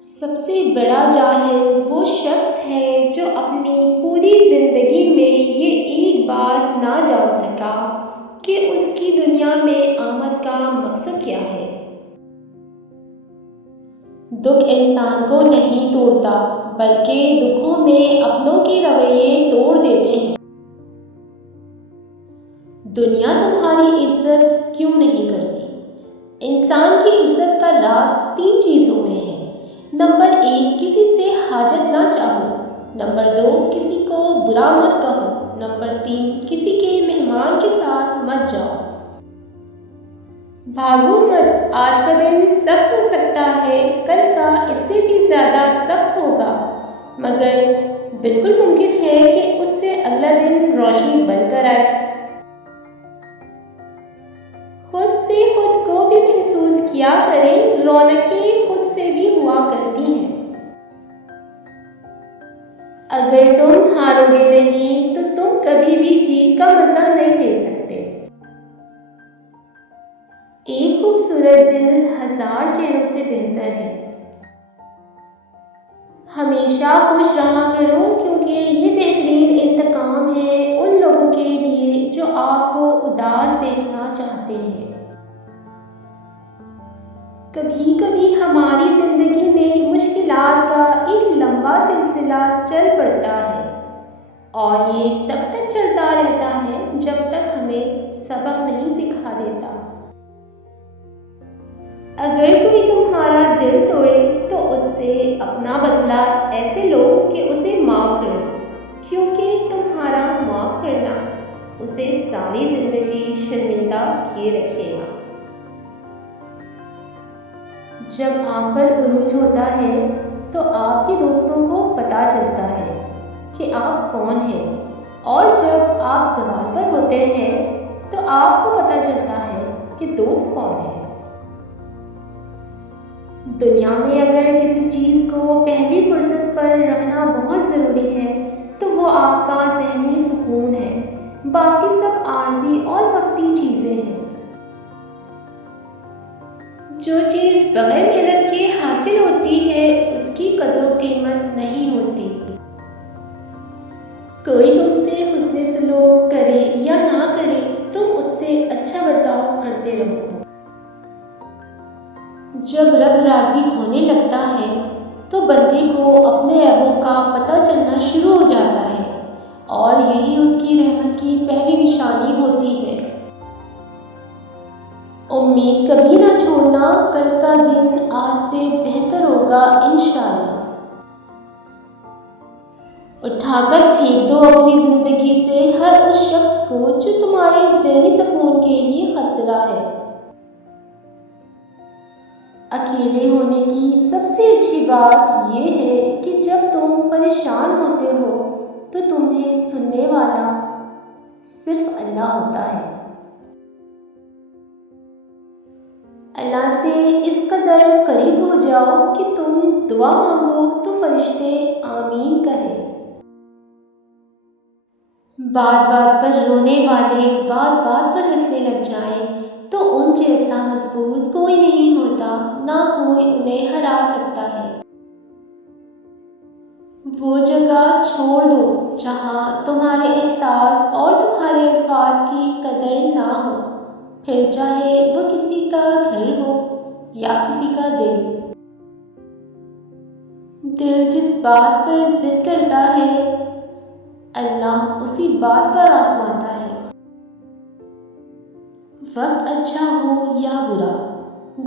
سب سے بڑا جاہل وہ شخص ہے جو اپنی پوری زندگی میں یہ ایک بات نہ جان سکا کہ اس کی دنیا میں آمد کا مقصد کیا ہے۔ دکھ انسان کو نہیں توڑتا بلکہ دکھوں میں اپنوں کے رویے توڑ دیتے ہیں۔ دنیا تمہاری عزت کیوں نہیں کرتی؟ انسان کی عزت کا راز 3 چیزوں میں ہے۔ نمبر 1، کسی سے حاجت نہ چاہو۔ نمبر 2، کسی کو برا مت کہو۔ نمبر 3، کسی کے مہمان کے ساتھ مت جاؤ۔ بھاگو مت، آج کا دن سخت ہو سکتا ہے، کل کا اس سے بھی زیادہ سخت ہوگا، مگر بالکل ممکن ہے کہ اس سے اگلا دن روشنی بن کر آئے۔ خود سے خود کو بھی محسوس کیا کریں، رونقیں خود سے بھی ہوا کرتی ہیں۔ اگر تم ہارو گے نہیں تو تم کبھی بھی جیت کا مزہ نہیں لے سکتے۔ ایک خوبصورت دل 1000 چہروں سے بہتر ہے۔ ہمیشہ خوش رہا کرو کیونکہ یہ بہترین انتقام ہے ان لوگوں کے لیے جو آپ کو اداس دیکھنا چاہتے ہیں۔ کبھی کبھی ہماری زندگی میں مشکلات کا ایک لمبا سلسلہ چل پڑتا ہے اور یہ تب تک چلتا رہتا ہے جب تک ہمیں سبق نہیں سکھا دیتا۔ اگر کوئی تمہارا دل توڑے تو اس سے اپنا بدلہ ایسے لو کہ اسے معاف کر دو، کیونکہ تمہارا معاف کرنا اسے ساری زندگی شرمندہ کیے رکھے گا۔ جب آپ پر عروج ہوتا ہے تو آپ کے دوستوں کو پتہ چلتا ہے کہ آپ کون ہیں، اور جب آپ زوال پر ہوتے ہیں تو آپ کو پتہ چلتا ہے کہ دوست کون ہے۔ دنیا میں اگر کسی چیز کو پہلی فرصت پر رکھنا بہت ضروری ہے تو وہ آپ کا ذہنی سکون ہے، باقی سب عارضی اور وقتی چیزیں ہیں۔ جو چیز بغیر محنت کے حاصل ہوتی ہے اس کی قدر و قیمت نہیں ہوتی۔ کوئی تم سے حسن سلوک کرے یا نہ کرے، تم اس سے اچھا برتاؤ کرتے رہو۔ جب رب راضی ہونے لگتا ہے تو بندے کو اپنے عیبوں کا پتہ چلنا شروع ہو جاتا ہے، اور یہی اس کی رحمت کی پہلی نشانی ہوتی ہے۔ امید کبھی نہ چھوڑنا، کل کا دن آج سے بہتر ہوگا انشاءاللہ۔ اٹھا کر پھینک دو اپنی زندگی سے ہر اس شخص کو جو تمہارے ذہنی سکون کے لیے خطرہ ہے۔ اکیلے ہونے کی سب سے اچھی بات یہ ہے کہ جب تم پریشان ہوتے ہو تو تمہیں سننے والا صرف اللہ ہوتا ہے۔ اللہ سے اس قدر قریب ہو جاؤ کہ تم دعا مانگو تو فرشتے آمین کہیں۔ بات بات پر رونے والے بات بات پر ہنسنے لگ جائیں تو ان جیسا مضبوط کوئی نہیں ہوتا، نہ کوئی انہیں ہرا سکتا ہے۔ وہ جگہ چھوڑ دو جہاں تمہارے احساس اور تمہارے الفاظ کی قدر نہ ہو، پھر چاہے وہ کسی کا گھر ہو یا کسی کا دل۔ دل جس بات پر ضد کرتا ہے اللہ اسی بات پر آزماتا ہے۔ وقت اچھا ہو یا برا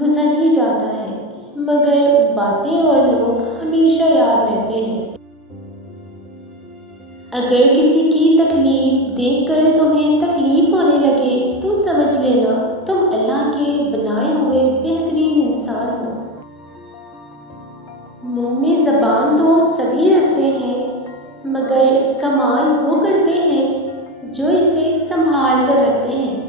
گزر ہی جاتا ہے، مگر باتیں اور لوگ ہمیشہ یاد رہتے ہیں۔ اگر کسی کی تکلیف دیکھ کر تمہیں تکلیف ہونے لگے تو سمجھ لینا تم اللہ کے بنائے ہوئے بہترین انسان ہو۔ منہ میں زبان تو سبھی رکھتے ہیں، مگر کمال وہ کرتے ہیں جو اسے سنبھال کر رکھتے ہیں۔